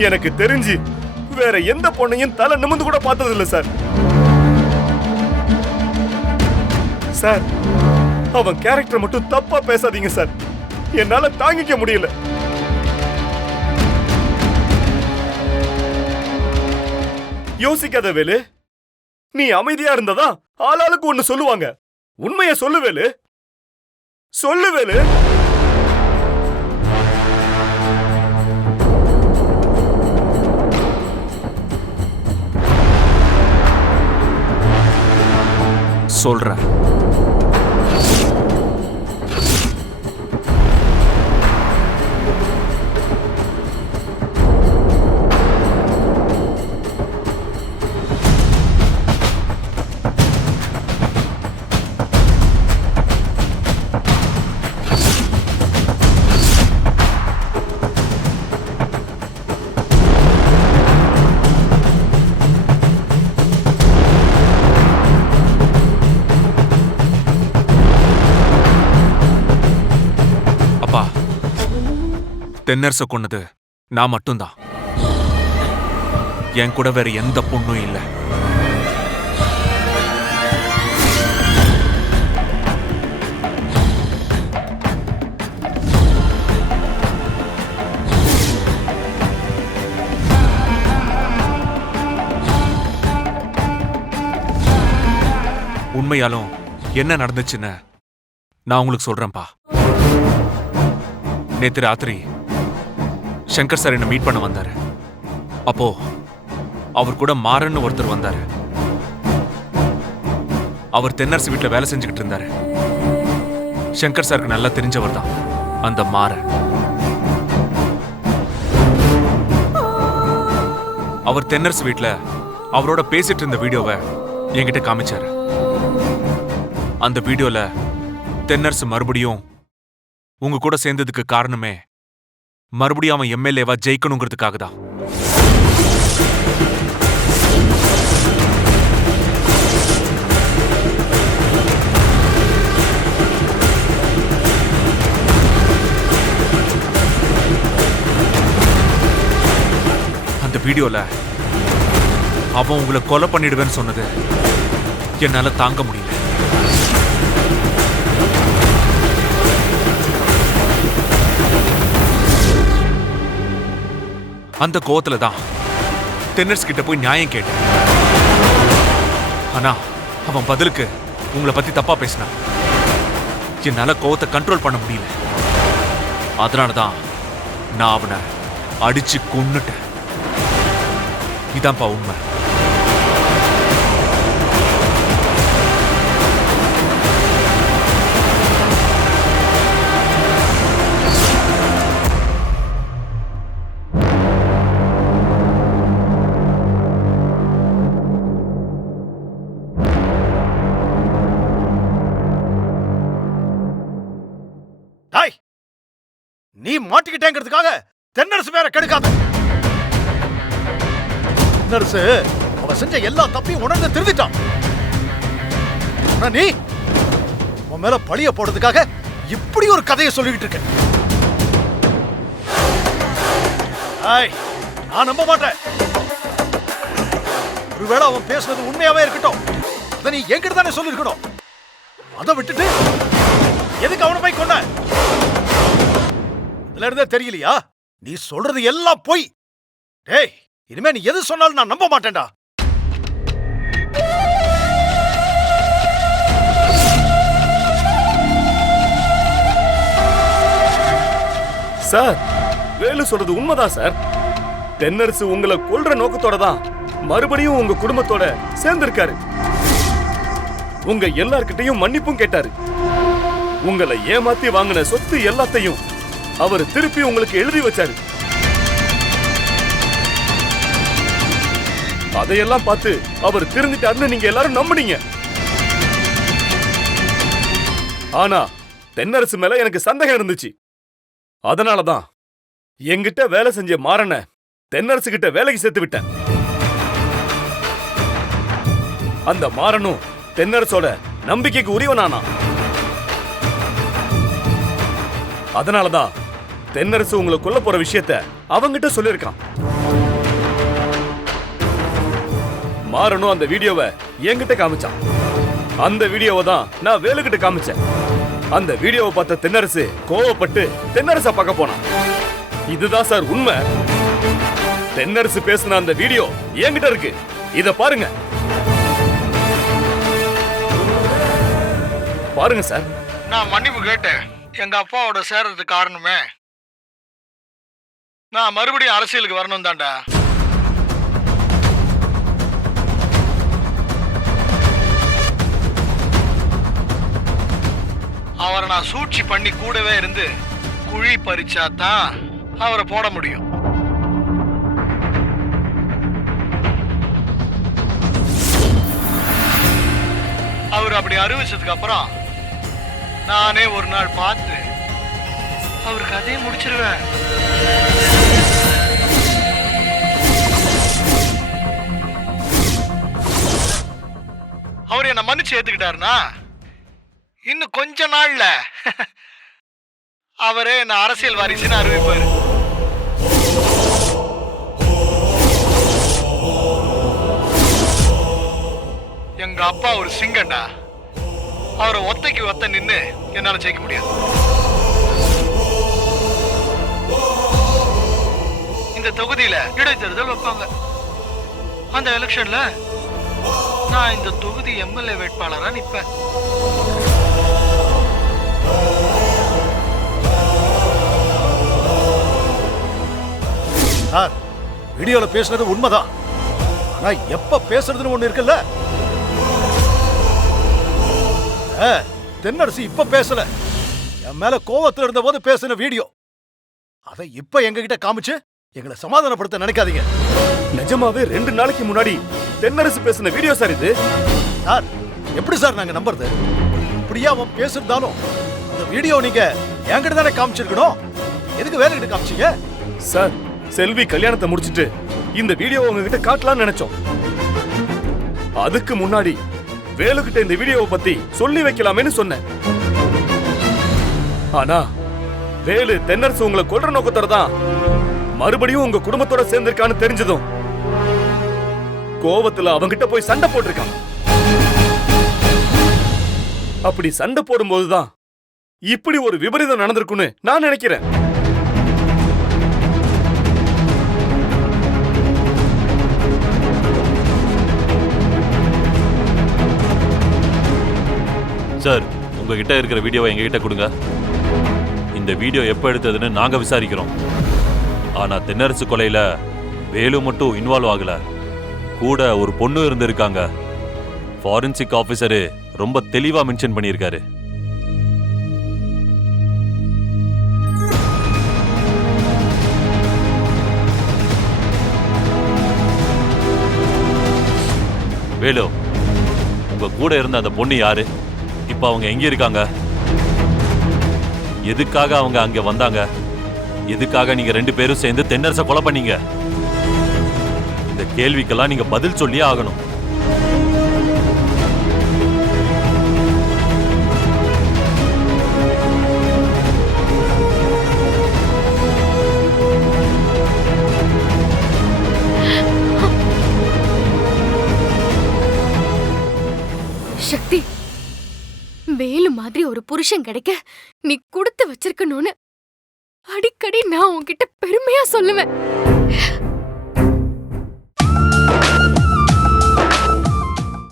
எனக்கு தெரிஞ்சு வேற எந்த பொண்ணையும் தலை நிமிந்து கூட பார்த்தது இல்ல சார். சார் அவன் கேரக்டர் மட்டும் தப்பா பேசாதீங்க சார். என்னால தாங்கிக்க முடியல. யோசிக்காத வேலு. நீ அமைதியா இருந்ததா? ஆளாளுக்கு ஒன்னு சொல்லுவாங்க. உண்மைய சொல்லு வேலு. சொல்லு வேலு. Sonra. தென்னரச கொன்னது நான் மட்டும்தான். என் கூட வேற எந்த பொண்ணும் இல்ல. உண்மையாலும் என்ன நடந்துச்சுன்னு நான் உங்களுக்கு சொல்றேன்ப்பா. நேற்று ராத்திரி சங்கர் சார் என்ன மீட் பண்ண வந்தாரு. அப்போ அவர் கூட மாறன்னு ஒருத்தர் வந்தாரு. அவர் தென்னரசு வீட்டில் வேலை செஞ்சுக்கிட்டு இருந்தாரு. சங்கர் சாருக்கு நல்லா தெரிஞ்சவர் தான் அந்த மாற. அவர் தென்னரசு வீட்டில் அவரோட பேசிட்டு இருந்த வீடியோவை என்கிட்ட காமிச்சார். அந்த வீடியோவில் தென்னரசு மறுபடியும் உங்க கூட சேர்ந்ததுக்கு காரணமே மறுபடியும் அவன் எம்எல்ஏவா ஜெயிக்கணுங்கிறதுக்காக தான் அந்த வீடியோல அவன் உங்களை கொலை பண்ணிடுவேன்னு சொன்னது என்னால தாங்க முடியல. அந்த கோவத்துல தான் டென்னர்ஸ் கிட்ட போய் நியாயம் கேட்டேன். ஆனா அவன் பதிலுக்கு உங்களை பத்தி தப்பா பேசினான் என்னால கோவத்தை கண்ட்ரோல் பண்ண முடியல. அதனால தான் நான் அவனை அடிச்சு கொன்னுட்டேன். இதான்ப்பா உண்மை. நீ மாட்டிக்கிட்டேங்கிறதுக்காக தென்னரசு பேரை கெடுக்காத. தென்னரசு அவ செஞ்ச எல்லா தப்பையும் உணர்ந்து திருந்திட்டான். ஆனா நீ உன் மேல பழிய போடுறதுக்காக இப்படி ஒரு கதையை சொல்லிக்கிட்டு இருக்க. நான் நம்ப மாட்டேன். ஒருவேளை அவன் பேசுனது உண்மையாவே இருக்கட்டும். அதை நீ என்கிட்ட தானே சொல்லியிருக்கணும். அதை விட்டுட்டு எதுக்கு அவனை போய் கொண்ட இதுல இருந்தே தெரியலையா? நீ சொல்றது எல்லாம் பொய். டேய் இனிமே நீ எது சொன்னாலும் நான் நம்ப மாட்டேன்டா. சார் வேலு சொல்றது உண்மைதான் சார். தென்னரசு உங்களை கொல்ற நோக்கத்தோட தான் மறுபடியும் உங்க குடும்பத்தோட சேர்ந்திருக்காரு. உங்க எல்லார்கிட்டையும் மன்னிப்பும் கேட்டாரு. உங்களை ஏமாத்தி வாங்கின சொத்து எல்லாத்தையும் அவர் திருப்பி உங்களுக்கு எழுதி வச்சாரு. அதையெல்லாம் பார்த்து அவர் திருந்திட்டாருன்னு நீங்க எல்லாரும் நம்புனீங்க. ஆனா தென்னரசு மேல எனக்கு சந்தேகம் இருந்துச்சு. அதனாலதான் என்கிட்ட வேலை செஞ்ச மாறன தென்னரசு கிட்ட வேலைக்கு சேர்த்து விட்டேன். அந்த மாறனும் தென்னரசோட நம்பிக்கைக்கு உரியவனானா அதனாலதான் தென்னரசு உங்களை கொல்ல போற விஷயத்த அவங்கிட்ட சொல்லியிருக்கான். மாறனும் அந்த வீடியோவை என்கிட்ட காமிச்சான். அந்த வீடியோவை தான் நான் வேலுக்கிட்ட காமிச்சேன். அந்த வீடியோவை பார்த்த தென்னரசு கோவப்பட்டு தென்னரசை பார்க்க போனான். இதுதான் சார் உண்மை. தென்னரசு பேசின அந்த வீடியோ என்கிட்ட இருக்கு. இத பாருங்க. பாருங்க சார். நான் மன்னிப்பு கேட்டேன். எங்க அப்பாவோட சேர்றதுக்கு காரணமே நான் மறுபடியும் அரசியலுக்கு வரணும் தான்டா. அவரை நான் சூழ்ச்சி பண்ணி கூடவே இருந்து குழி பறிச்சா தான் அவரை போட முடியும். அவர் அப்படி அறிவிச்சதுக்கு அப்புறம் நானே ஒரு நாள் பார்த்து அவர் கதையை முடிச்சிருவேன். என்னை மன்னிச்சு ஏற்றுக்கிட்டாருன்னா இன்னும் கொஞ்ச நாள்ல அவரே என்ன அரசியல் வாரிசுன்னு அறிவிப்பாரு எங்க அப்பா ஒரு சிங்கண்டா. அவரை ஒத்தைக்கு ஒத்த நின்று என்னால் ஜெயிக்க முடியாது. இந்த தொகுதியில இடைத்தேர்தல் வைப்பாங்க. அந்த எலெக்ஷன்ல நான் இந்த தொகுதி எம்எல்ஏ வேட்பாளரா நிற்பேன். சார் வீடியோல பேசுனது உண்மைதான். ஆனா எப்ப பேசுறதுன்னு ஒண்ணு இருக்குல்ல? தென்னரசு இப்ப பேசல. என் மேல கோவத்துல இருந்த போது பேசின வீடியோ. அதை இப்ப எங்ககிட்ட காமிச்சு எங்களை சமாதானப்படுத்த நினைக்காதீங்க. நிஜமாவே ரெண்டு நாளைக்கு முன்னாடி தென்னரசு பேசின வீடியோ சார் இது. சார் எப்படி சார் நாங்க நம்புறது? இப்படியே அவன் பேசிருந்தாலும் அந்த வீடியோ நீங்க என்கிட்ட தானே காமிச்சிருக்கணும்? எதுக்கு வேலை கிட்ட காமிச்சீங்க? சார் செல்வி கல்யாணத்தை முடிச்சிட்டு இந்த வீடியோ உங்ககிட்ட காட்டலாம்னு நினைச்சோம். அதுக்கு முன்னாடி வேலுக்கிட்ட இந்த வீடியோவை பத்தி சொல்லி வைக்கலாமேன்னு சொன்னேன். ஆனா வேலு தென்னரசு உங்களை கொல்ற நோக்கத்தோட தான் மறுபடியும் உங்க குடும்பத்தோட சேர்ந்திருக்கான்னு தெரிஞ்சதும் கோவத்துல அவங்கிட்ட போய் சண்டை போட்டிருக்கான். அப்படி சண்டை போடும்போதுதான் இப்படி ஒரு விபரீதம் நடந்திருக்குன்னு நான் நினைக்கிறேன். சார் உங்ககிட்ட இருக்கிற வீடியோவை எங்ககிட்ட கொடுங்க. இந்த வீடியோ எப்போ எடுத்ததுன்னு நாங்கள் விசாரிக்கிறோம். ஆனால் தென்னரசு கொலையில் வேலு மட்டும் இன்வால்வ் ஆகலை. கூட ஒரு பொண்ணு இருந்திருக்காங்க. ஃபாரன்சிக் ஆஃபீஸரு ரொம்ப தெளிவாக மென்ஷன் பண்ணியிருக்காரு. வேலு உங்க கூட இருந்த அந்த பொண்ணு யாரு? இப்ப அவங்க எங்க இருக்காங்க? எதுக்காக அவங்க அங்க வந்தாங்க? எதுக்காக நீங்க ரெண்டு பேரும் சேர்ந்து தென்னரச கொலை பண்ணீங்க? இந்த கேள்விக்கெல்லாம் நீங்க பதில் சொல்லியே ஆகணும். சக்தி வேலு மாதிரி ஒரு புருஷன் கிடைக்க நீ கொடுத்து வச்சிருக்கணும்னு அடிக்கடி நான் உன்கிட்ட பெருமையா சொல்லுவேன்.